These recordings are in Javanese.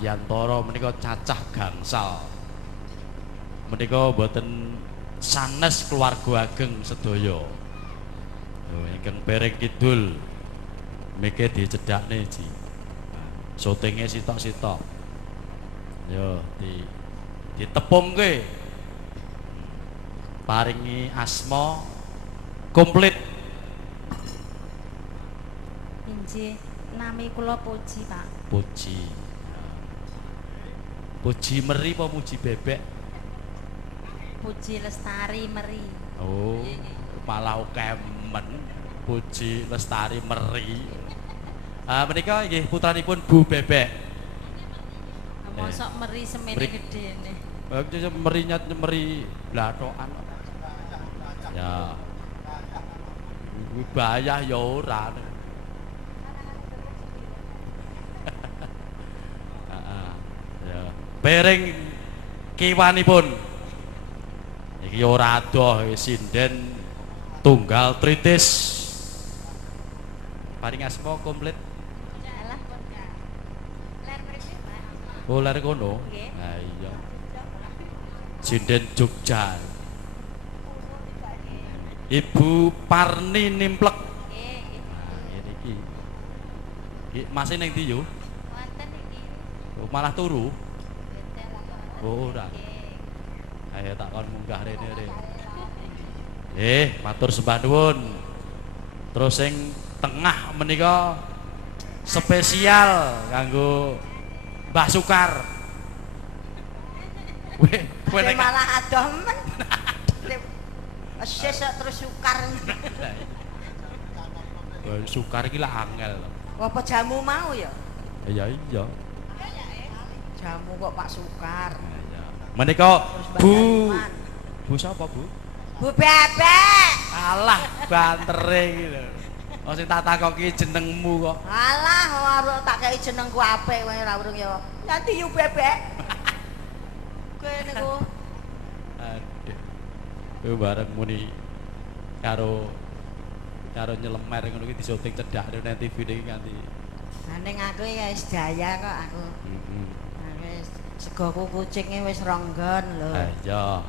Biantara menika cacah gangsal. Menika boten sanes keluarga ageng sedaya. Lho ingkang Pereng Kidul meke dicedhakne Ji. Syutinge sitok-sitok. Yo ditepungke. Paringi asma komplit. Injih, nami kula Puji, Pak. Puji. Puji Meri apa Puji Bebek? Puji Lestari Meri. Oh, malah kemen. Puji Lestari Meri. Menika nggih putranipun Bu Bebek. Mosok Meri semene gedene. Merinya Meri blathokan. Ya. Bayah ya ora. Ya. Pereng kiwanipun. Iki ora adoh sinden tunggal tritis. Paring asma komplit. Oh, ler kono. Nah iya. Sinden Jogja. Ibu Parni Nimplek. Nah, ngene iki. Iki masih ning ndi yo? Wonten iki. Oh, malah turu. Oh, ora. Ayo tak kon munggah rene rene. Matur sembah nuwun. Terus sing tengah menika spesial kanggo Mbah Sukar. Kowe malah adoh men. Sesuk terus sukar. Sukar iki lah angel. Apa jamu mau ya? Iya iya. Jamu kok Pak Sukar. Menika Bu sapa Bu? Bu Bebek. Alah bantere iki lho. Oh sing tak takoki jenengmu kok. Alah ora tak kei jenengku apik wae ora urung ya. Nanti yu Bebek. Kowe niku. Aduh. Kowe bareng muni karo nyelemer ngono iki disyuting cedhak nang TV niki nganti. Lah ning aku ya wis daya kok aku. Heeh. Segoku kucinge wis ronggon lho. Iya.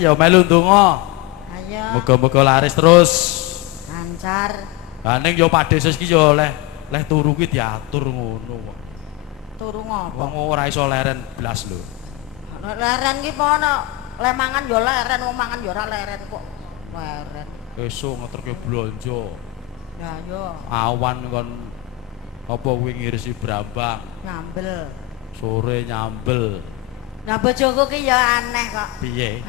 Ya melu ndonga. Ayo. Muga-muga laris terus. Lancar. Lah ning yo Pak Desus iki yo leh turu ki diatur ngono kok. Turu ngopo? Wong ora iso leren blas lho. Leren ki apa ana? Le mangan yo leren, wong mangan yo ora leren kok. Leren. Esuk ngeterke blonjo. Ya yo. Awan kon apa kuwi ngirisi brambang. Nyambel. Sore nyambel. Nah bojoku ki ya aneh kok. Piye?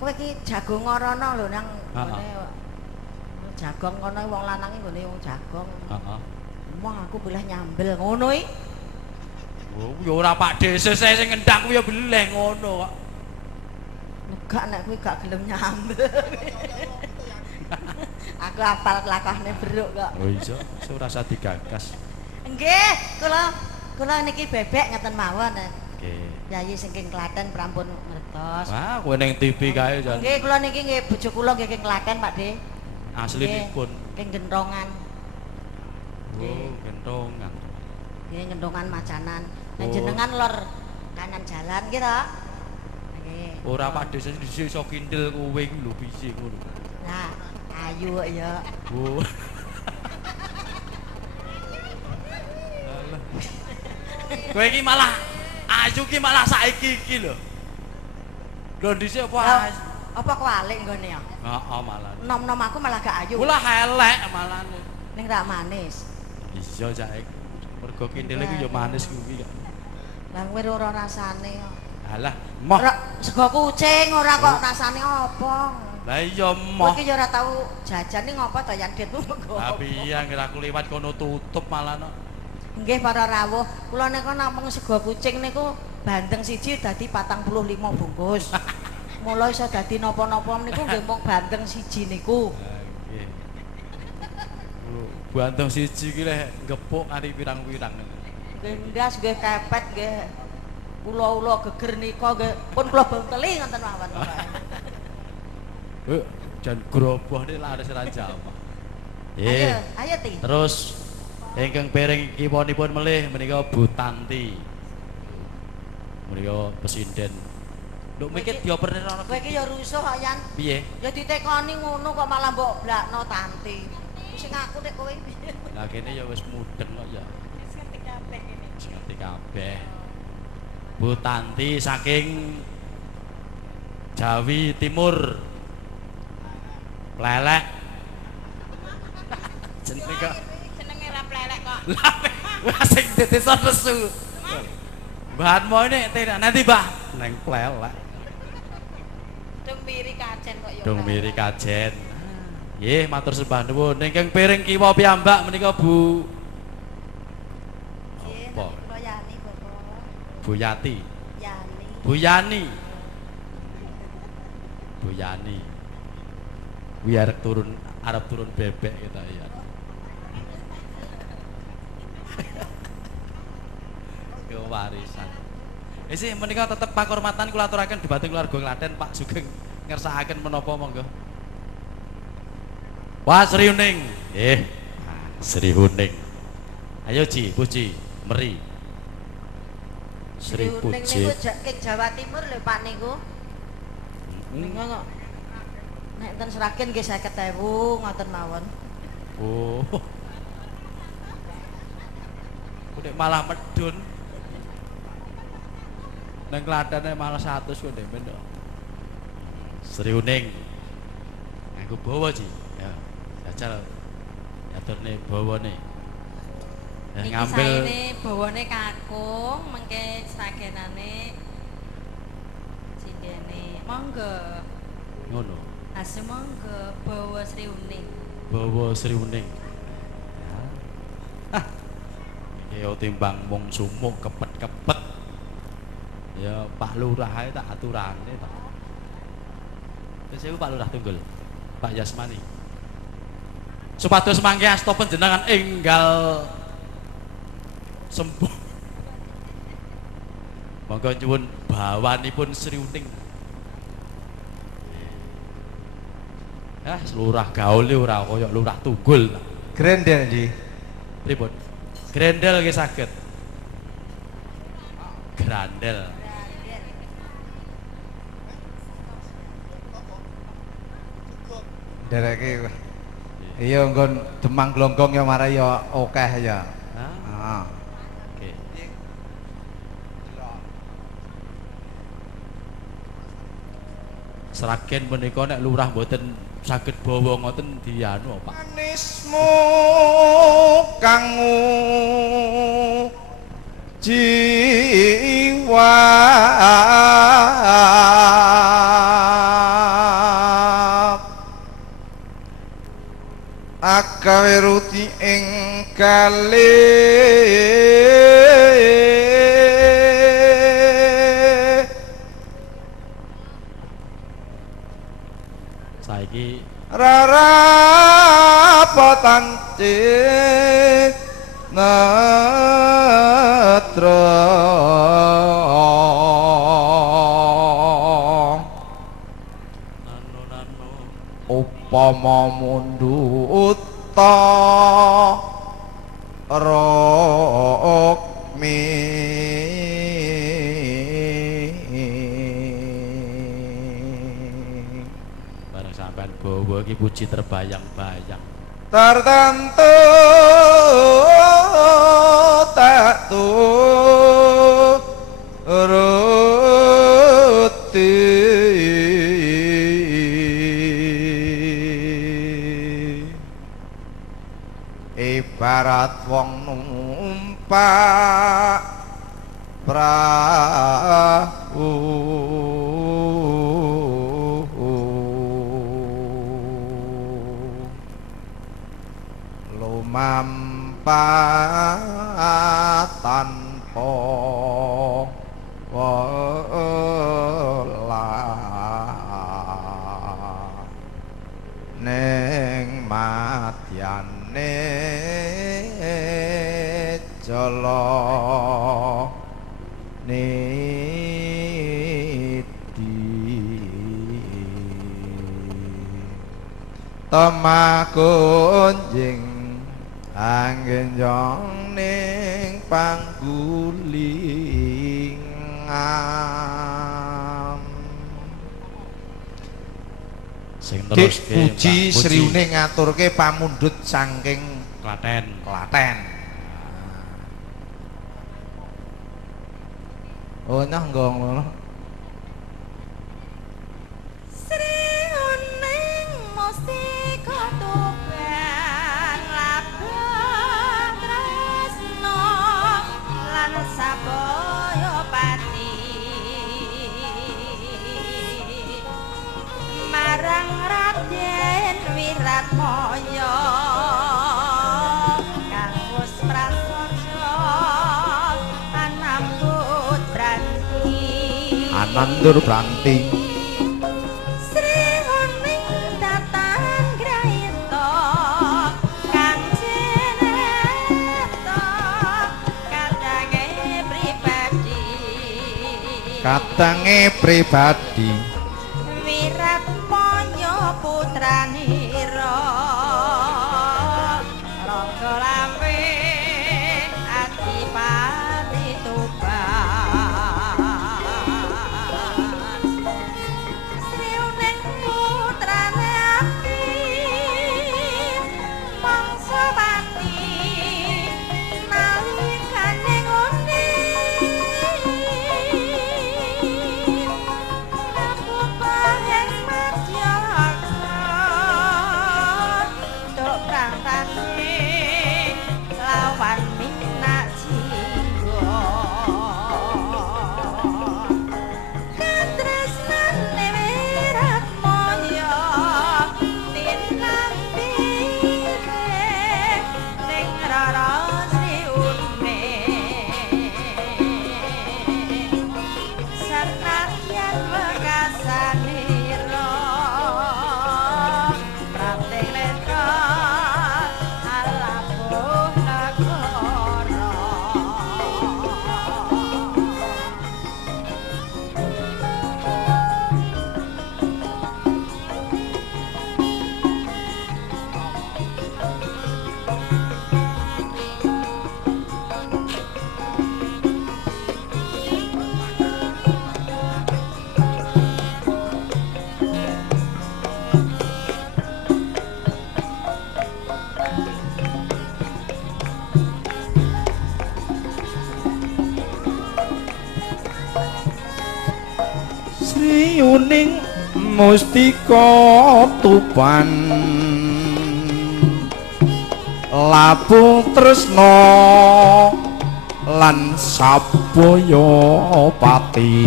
Kowe ki jagung rono lho nang ngene. Jagong kono wong lanang iki nggone wong jagong. Heeh. Emang aku boleh nyambel ngono iki. Oh, ya ora Pak Desus sing ngendang kuwi ya boleh ngono kok. Negak nek kuwi gak gelem nyambel. Aku apal lakone beruk kok. Oh iya, ora usah digagas. Nggih, kula niki Bebek ngeten mawon. Nggih. Yayi saking Klaten prampun ngertos. Wah, kowe ning TV kae jan. Nggih, kula niki nggih bojo kula nggih king Klaten, Pak De. Aslinipun king Gendrongan. Oh, Gendrongan. Nggih, Gendrongan Macanan. Nah jenengan lor kanan jalan nggih to? Nggih. Ora Pak Desus iso kindel kowe iki lho piye ngono. Nah, ayu kok ya. Oh. Kowe iki malah ayu ki malah saiki iki lho. Lho dhisik apa apa kualik nggone ya? Heeh malah. Nom-nom aku malah gak ayu. Kula elek malah. Ning ra manis. Iya saiki. Mergo kindele iki ya manis kuwi kok. Lah kowe ora rasane kok. Alah, moh. Sego kucing ora kok rasane apa? Lah iya moh. Kowe iki ya ora tau jajan ning ngopo to yang ditmu mengko. Lah piye anggere aku liwat kono tutup malah no. Nggih para rawuh, kula niku namung sego kucing niku bandeng siji dadi 45 bungkus. Mula iso dadi napa-napa niku nggih mung bandeng siji niku. Nggih. Bandeng siji ki lek gepuk nganti pirang-pirang. Nggih ndas nggih kepet nggih. Ula-ula geger nika nggih pun kula benteli ngoten mawon. Jan grobone laris ra jawab. Ayo Ti. Terus ingkang pereng kiwanipun melih menika Bu Tanti. menika presiden. Lho mikir dioperne ana. Kowe iki ya rusuh kok Yan. Piye? Ya ditekoni ngono kok malah mbok blakno Tanti. Sing aku nek kowe piye? Lah kene ya wis mudeng kok ya. Wis ngerti kabeh kene. Wis ngerti kabeh. Bu Tanti saking Jawi Timur. Plelek. Jenenge kok Jenenge ra plelek kok. wah sing desa nesu. Bahan mau ini nanti Mbah neng plelek. Dung miri kajen kok ya. Dung miri kajen. Nggih, matur sembah nuwun. Ingkang piring kiwa piyambak menika Bu. Nggih, Apa? kula Yani Bapak. Bu Yati. Yani. Bu Yani. Bu Yani. Kuwi arep turun bebek kita ya. Yo warisan. Isi menika tetep pakurmatan kula aturaken dhumateng keluarga Klaten Pak Sugeng ngersakaken menapa monggo. Wah Sri Uning. Sri Uning. Ayo Ji, Puji, meri. Sri Uning Puji. niku ke Jawa Timur lho Pak niku. Niku kok. Nek ten Sragen nggih 50.000 ngoten mawon. Oh. Udah malah medun. Nang Klathene malah 100 kok ndek men. Sri Uning. Aku bawa Ji. Ya. Jajal aturne bawane. Ya Iki ngambil saene bawane kakung, mengke sagenane cindene. Monggo. ngono. Asih monggo bawa Sri Uning. Bawa Sri Uning. Ya. Ya timbang mung sumuk kepet-kepet. Ya Pak Lurah ae tak aturane tak. Wis iku Pak Lurah Tunggul. Pak Yasmani. Supados mangke asta panjenengan enggal sembuh. Monggo nyuwun bawanipun Sri Uning. Lurah gaul ora kaya Lurah Tunggul. Grendel Ji. Pripun? Grendel nggih saged. Grandel. Dereke. Iya nggon Demang Glonggong ya marai ya akeh ya. Heeh. Oke. Sragen menika nek lurah mboten saged bawa ngoten dianu Pak. Manismu kangmu jiwa agawe ruti ing Saiki rarapatan cit netra nano upama mundut rokmi bareng sampean bawa iki puji terbayang-bayang. tertentu tak turuti ibarat wong numpak prahu lumampat tanpa welah ning madyane jala niti temakunjing anggen jong ning pangguling Sing Dik terus Puji Sriune ngaturke pamundhut saking Klaten. Klaten. Oh nyah ngono. Sriuning mustika tuban labang tresno lan sabaya pati marang Raden Wiratmaya kang wis prasaja anambut branti Anandur Branti. Sriuning datang grayita kang jeneta kadange pribadi Katange pribadi Wiratmaya putranira Rangga Lampih Adipati Tuban Sriuning putrane Abdi Mangsapati nalikane ngondi lawan minak jinggo katresnane Wiratmaya tinambire ning Rara Sriuning senadyan wekasanira prating netra alabuh negara Sriuning mustika tuban labuh tresna lan sabaya pati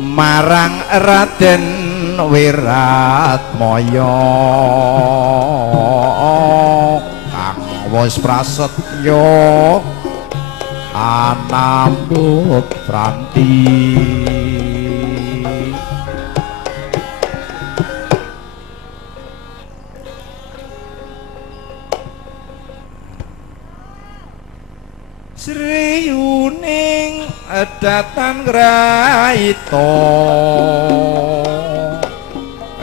marang Raden Wiratmaya kang wis prasetya anambut Branti Sriuning datang grayita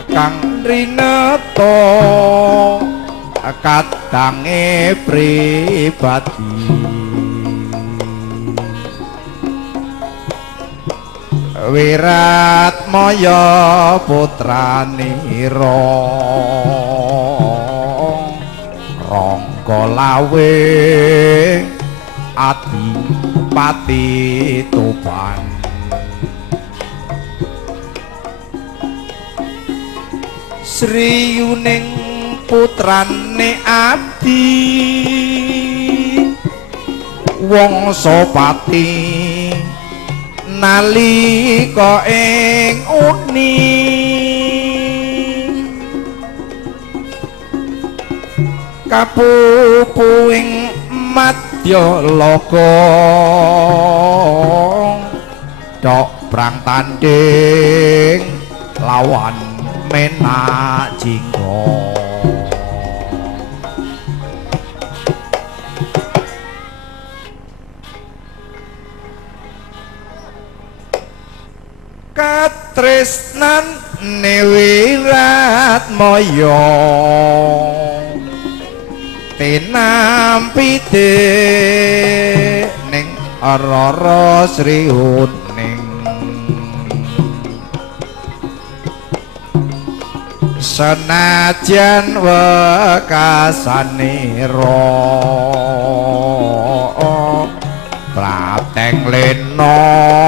kang rineta kadange pribadi Wiratmaya putranira Rangga Lawih Adipati Tuban Sriuning putrane Abdi Wangsapati nalika ing uni kapupuing madya loka dok prang tanding lawan menak jingga katresnan Wiratmaya tinampi ning Rara Sri Uning senajan wekasanira prapteng lena